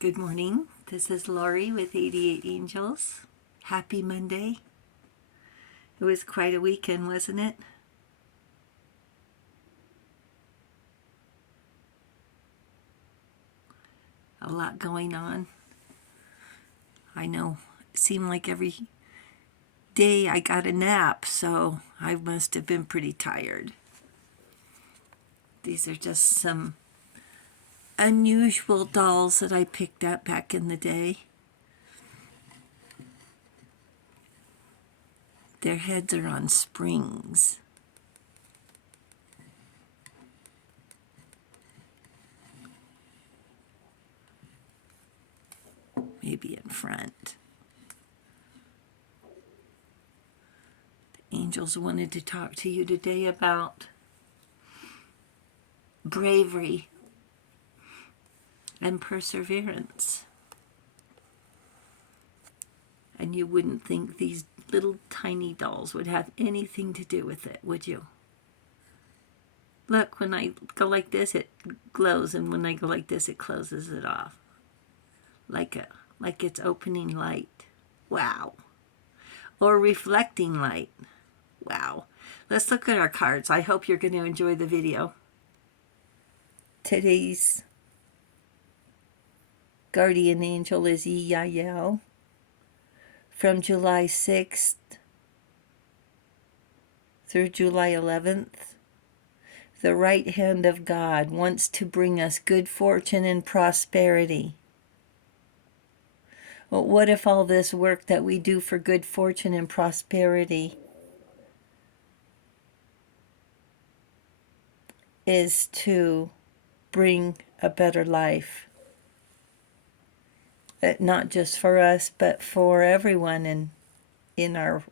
Good morning. This is Lori with 88 Angels. Happy Monday. It was quite a weekend, wasn't it? A lot going on. I know. It seemed like every day I got a nap, so I must have been pretty tired. These are just some unusual dolls that I picked up back in the day. Their heads are on springs. Maybe in front. The angels wanted to talk to you today about bravery and perseverance. And you wouldn't think these little tiny dolls would have anything to do with it, would you? Look, when I go like this, it glows, and when I go like this, it closes it off. Like it's opening light. Wow. Or reflecting light. Wow. Let's look at our cards. I hope you're going to enjoy the video. Today's guardian angel is Yael. From July 6th through July 11th, the right hand of God wants to bring us good fortune and prosperity. But what if all this work that we do for good fortune and prosperity is to bring a better life? Not just for us, but for everyone in our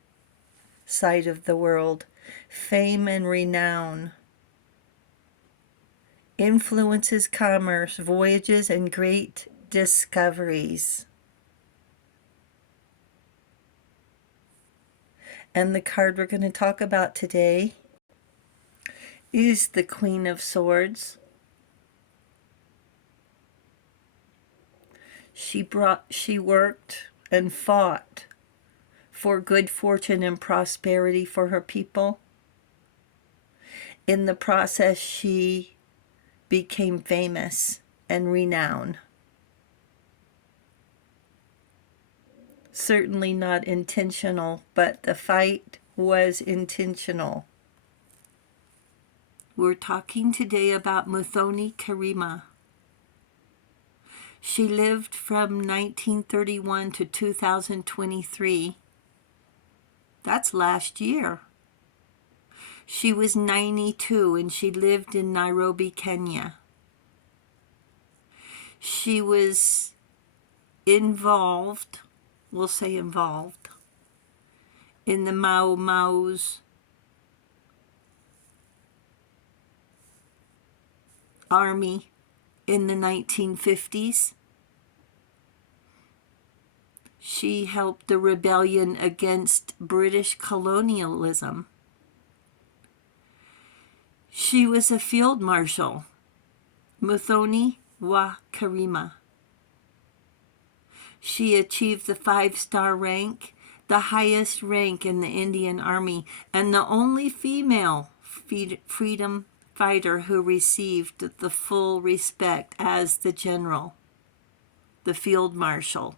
side of the world. Fame and renown, influences, commerce, voyages, and great discoveries. And the card we're going to talk about today is the Queen of Swords. She worked and fought for good fortune and prosperity for her people. In the process, she became famous and renowned. Certainly not intentional, but the fight was intentional. We're talking today about Muthoni Kirima. She lived from 1931 to 2023. That's last year. She was 92 and she lived in Nairobi, Kenya. She was involved, we'll say involved, in the Mau Mau's army in the 1950s. She helped the rebellion against British colonialism. She was a field marshal, Muthoni wa Kirima. She achieved the 5-star rank, the highest rank in the Indian Army, and the only female freedom fighter who received the full respect as the general, the field marshal.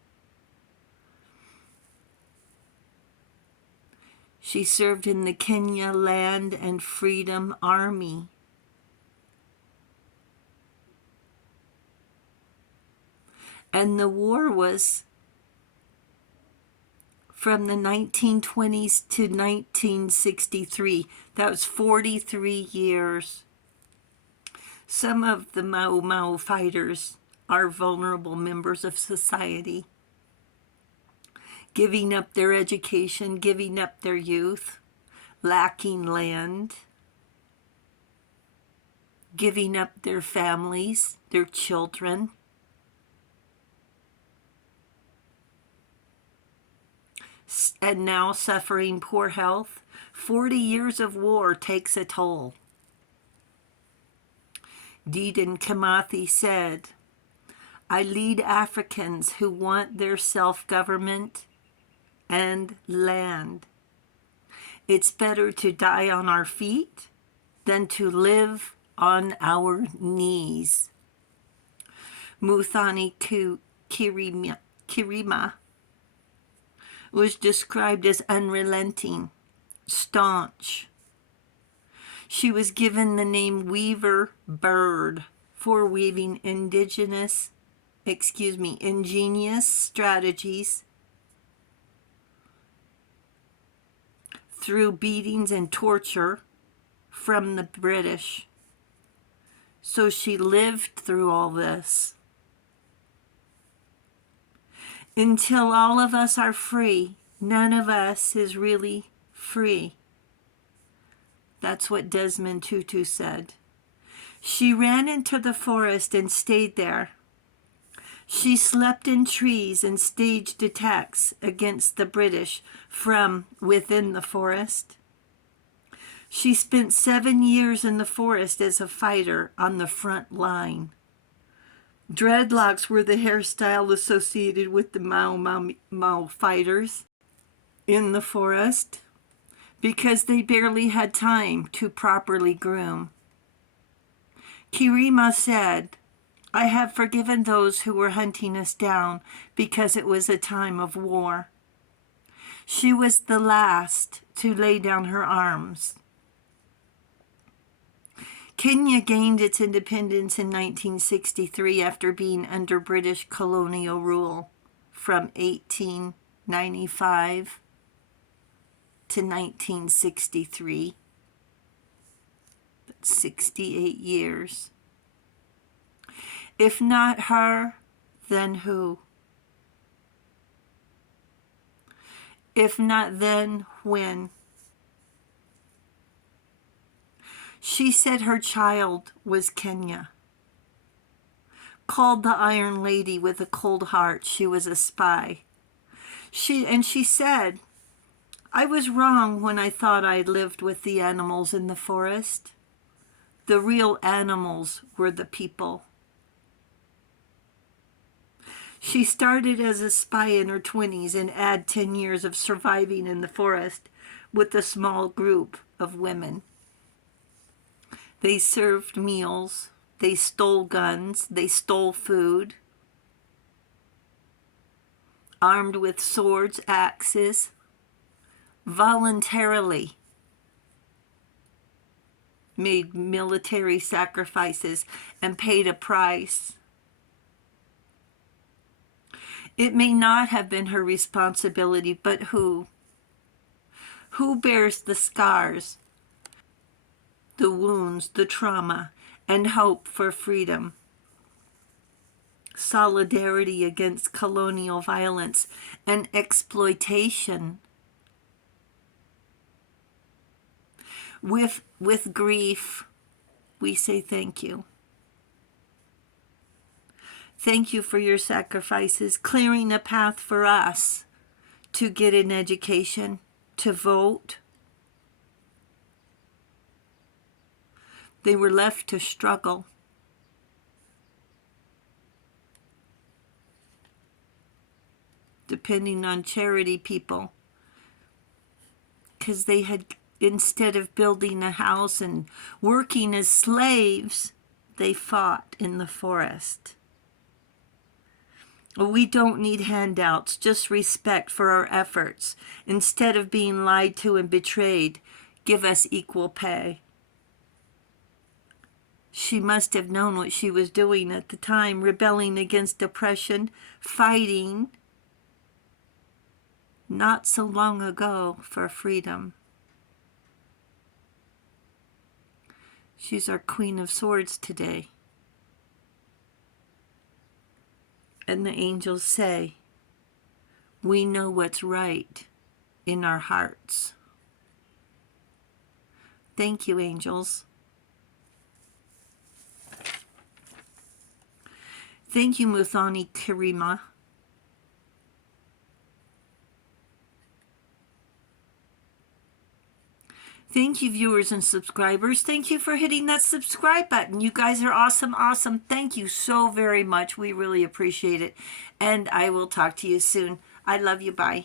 She served in the Kenya Land and Freedom Army. And the war was from the 1920s to 1963. That was 43 years. Some of the Mau Mau fighters are vulnerable members of society, giving up their education, giving up their youth, lacking land, giving up their families, their children. And now suffering poor health. 40 years of war takes a toll. Dedan Kimathi said, I lead Africans who want their self-government and land. It's better to die on our feet than to live on our knees. Muthoni Kirima was described as unrelenting, staunch. She was given the name Weaver Bird for weaving ingenious strategies through beatings and torture from the British. So she lived through all this. Until all of us are free, none of us is really free. That's what Desmond Tutu said. She ran into the forest and stayed there. She slept in trees and staged attacks against the British from within the forest. She spent 7 years in the forest as a fighter on the front line. Dreadlocks were the hairstyle associated with the Mau fighters in the forest because they barely had time to properly groom. Kirima said, I have forgiven those who were hunting us down because it was a time of war. She was the last to lay down her arms. Kenya gained its independence in 1963 after being under British colonial rule from 1895 to 1963. That's 68 years. If not her, then who? If not then, when? She said her child was Kenya. Called the Iron Lady with a cold heart, she was a spy. She said, I was wrong when I thought I lived with the animals in the forest. The real animals were the people. She started as a spy in her 20s and had 10 years of surviving in the forest with a small group of women. They served meals, they stole guns, they stole food, armed with swords, axes, voluntarily made military sacrifices and paid a price. It may not have been her responsibility, but who? Who bears the scars, the wounds, the trauma, and hope for freedom? Solidarity against colonial violence and exploitation. With grief, we say thank you. Thank you for your sacrifices, clearing a path for us to get an education, to vote. They were left to struggle. Depending on charity people. Because they had, instead of building a house and working as slaves, they fought in the forest. We don't need handouts, just respect for our efforts. Instead of being lied to and betrayed, give us equal pay. She must have known what she was doing at the time, rebelling against oppression, fighting, not so long ago, for freedom. She's our Queen of Swords today. And the angels say, we know what's right in our hearts. Thank you, angels. Thank you, Muthoni Kirima. Thank you, viewers and subscribers. Thank you for hitting that subscribe button. You guys are awesome, awesome. Thank you so very much. We really appreciate it. And I will talk to you soon. I love you. Bye.